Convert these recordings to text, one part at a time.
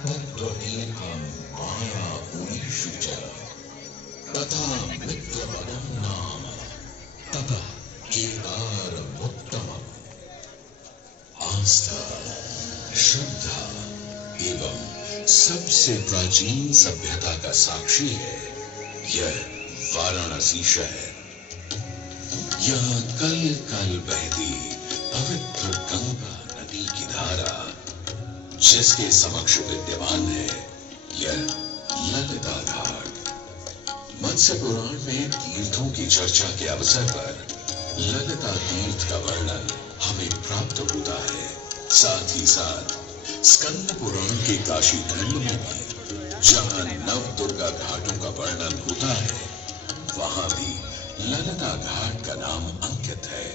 तत्त्वतीर्थं माया उरीषु च तथा मित्रपदं नाम ततः केदारमुत्तमम्। आस्था, श्रद्धा एवं सबसे प्राचीन सभ्यता का साक्षी है यह वाराणसी शहर। यहाँ कल कल बहती पवित्र गंगा नदी की धारा, जिसके समक्ष विद्यमान है यह ललिता घाट। मत्स्य पुराण में तीर्थों की चर्चा के अवसर पर ललिता तीर्थ का वर्णन हमें प्राप्त होता है। साथ ही साथ स्कंद पुराण के काशी खंड में भी जहां नव दुर्गा घाटों का वर्णन होता है, वहां भी ललिता घाट का नाम अंकित है।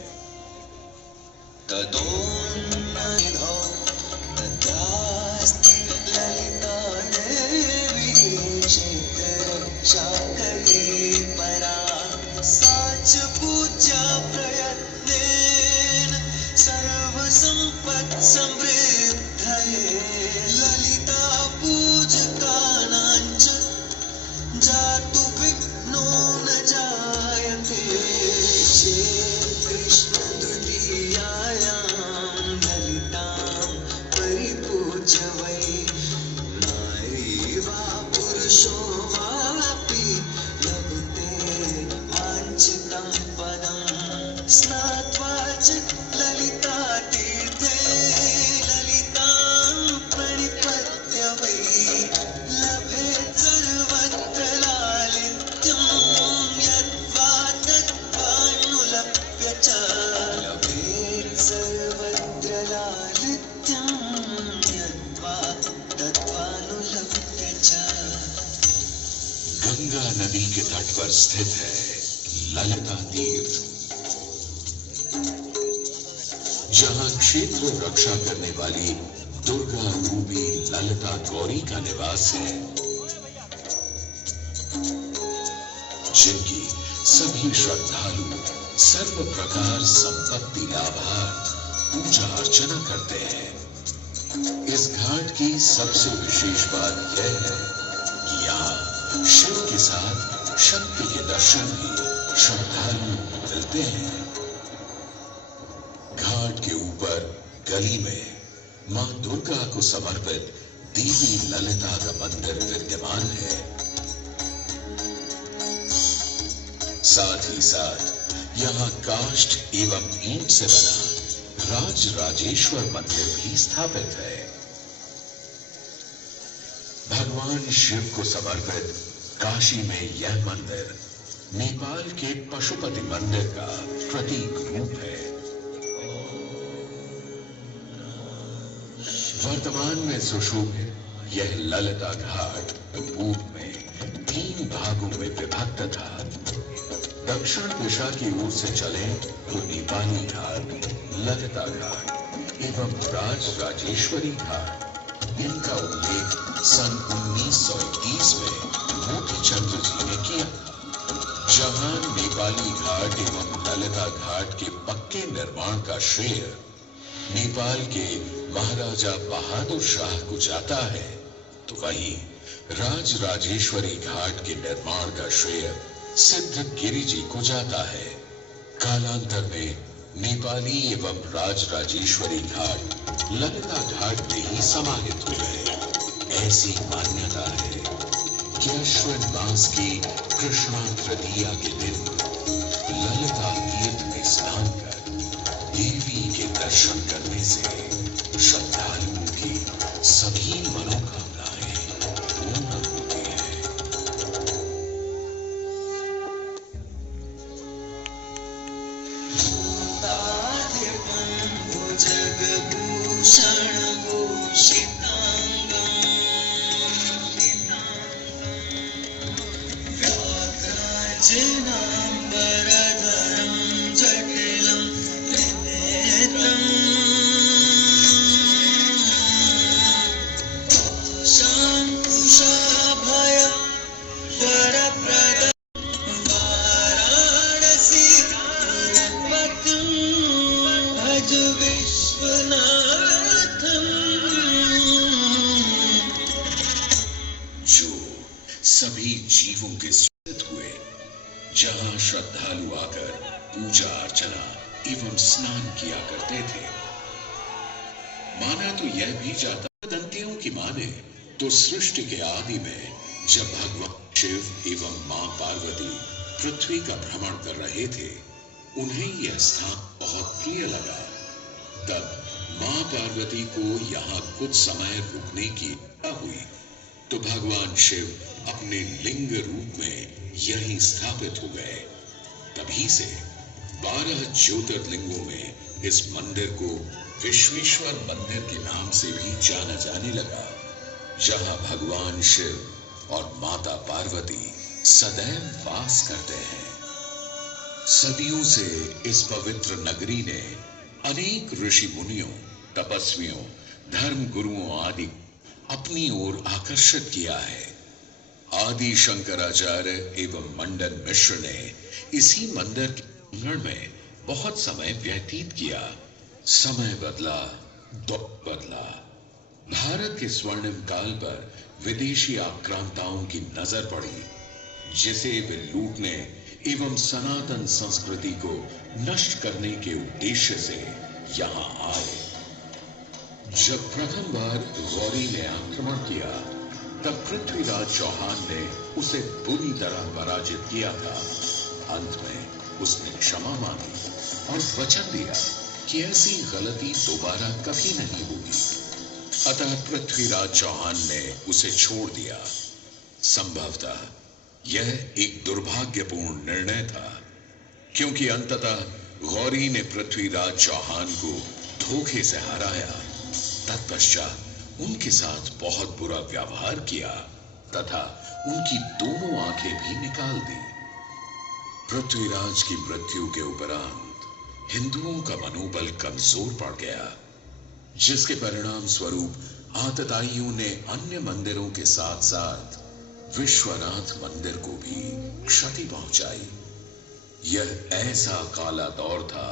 गंगा नदी के तट पर स्थित है ललिता तीर्थ, जहां क्षेत्र रक्षा करने वाली दुर्गा रूपी ललिता गौरी का निवास है, जिनकी सभी श्रद्धालु सर्व प्रकार संपत्ति लाभार्थ पूजा अर्चना करते हैं। इस घाट की सबसे विशेष बात यह है कि यहाँ शिव के साथ शक्ति के दर्शन भी श्रद्धालु मिलते हैं। घाट के ऊपर गली में मां दुर्गा को समर्पित देवी ललिता का मंदिर विद्यमान है। साथ ही साथ यहाँ काष्ठ एवं ईंट से बना राज राजेश्वर मंदिर भी स्थापित है। भगवान शिव को समर्पित काशी में यह मंदिर नेपाल के पशुपति मंदिर का प्रतीक रूप है। वर्तमान में सुशोभित यह ललिता घाट पूर्व में 3 भागों में विभक्त था। दक्षिण दिशा की ओर से चले तो नेपाली घाट, ललिता घाट एवं राज राजेश्वरी घाट। इनका उल्लेख सन 1921 में मोतीचंद्र जी ने किया था, जहां नेपाली घाट एवं ललिता घाट के पक्के निर्माण का श्रेय नेपाल के महाराजा बहादुर शाह को जाता है, तो वहीं राज राजेश्वरी घाट के निर्माण का श्रेय सिद्ध गिरि जी को जाता है। कालांतर में नेपाली एवं राज राजेश्वरी घाट ललिता घाट में ही समाहित हो गए। ऐसी मान्यता है कि अश्विन मास की कृष्णा तृतीया के दिन ललिता तीर्थ में स्नान कर देवी के दर्शन करने से श्रद्धालुओं की सभी मनोकामनाएं पूर्ण होती हैं। श्रद्धालु आकर पूजा अर्चना एवं स्नान किया करते थे। माना तो यह भी जाता, दंतियों की माने तो सृष्टि के आदि में जब भगवान शिव एवं मां पार्वती पृथ्वी का भ्रमण कर रहे थे, उन्हें यह स्थान बहुत प्रिय लगा। तब मां पार्वती को यहाँ कुछ समय रुकने की इच्छा हुई तो भगवान शिव अपने लिंग रूप में यहीं स्थापित हो गए। तभी से 12 ज्योतिर्लिंगों में इस मंदिर को विश्वेश्वर मंदिर के नाम से भी जाना जाने लगा, जहां भगवान शिव और माता पार्वती सदैव वास करते हैं। सदियों से इस पवित्र नगरी ने अनेक ऋषि मुनियों, तपस्वियों, धर्म गुरुओं आदि अपनी ओर आकर्षित किया है। आदि शंकराचार्य एवं मंडन मिश्र ने इसी मंदिर के प्रांगण में बहुत समय व्यतीत किया। समय बदला, दौर बदला। भारत के स्वर्णिम काल पर विदेशी आक्रांताओं की नजर पड़ी, जिसे वे लूटने एवं सनातन संस्कृति को नष्ट करने के उद्देश्य से यहां आए। जब प्रथम बार गौरी ने आक्रमण किया, तब पृथ्वीराज चौहान ने उसे बुरी तरह पराजित किया था। अंत में उसने क्षमा मांगी और वचन दिया कि ऐसी गलती दोबारा कभी नहीं होगी। अतः पृथ्वीराज चौहान ने उसे छोड़ दिया। संभवतः यह एक दुर्भाग्यपूर्ण निर्णय था, क्योंकि अंततः गौरी ने पृथ्वीराज चौहान को धोखे से हराया। तत्पश्चात उनके साथ बहुत बुरा व्यवहार किया तथा उनकी दोनों आंखें भी निकाल दी। पृथ्वीराज की मृत्यु के उपरांत हिंदुओं का मनोबल कमजोर पड़ गया, जिसके परिणाम स्वरूप आतताइयों ने अन्य मंदिरों के साथ साथ विश्वनाथ मंदिर को भी क्षति पहुंचाई। यह ऐसा काला दौर था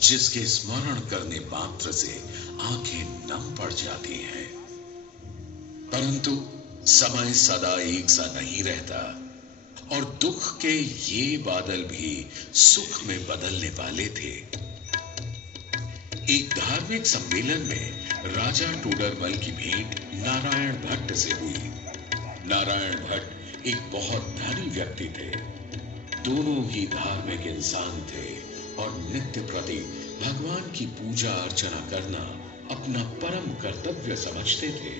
जिसके स्मरण करने मात्र से आंखें नम पड़ जाती हैं। परंतु समय सदा एक सा नहीं रहता और दुख के ये बादल भी सुख में बदलने वाले थे। एक धार्मिक सम्मेलन में राजा टोडरमल की भेंट नारायण भट्ट से हुई। नारायण भट्ट एक बहुत धनी व्यक्ति थे। दोनों ही धार्मिक इंसान थे और नित्य प्रति भगवान की पूजा अर्चना करना अपना परम कर्तव्य समझते थे।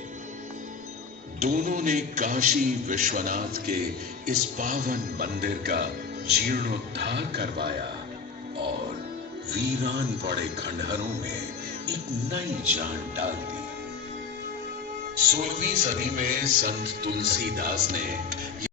दोनों ने काशी विश्वनाथ के इस पावन मंदिर का जीर्णोद्धार करवाया और वीरान पड़े खंडहरों में एक नई जान डाल दी। 16वीं सदी में संत तुलसीदास ने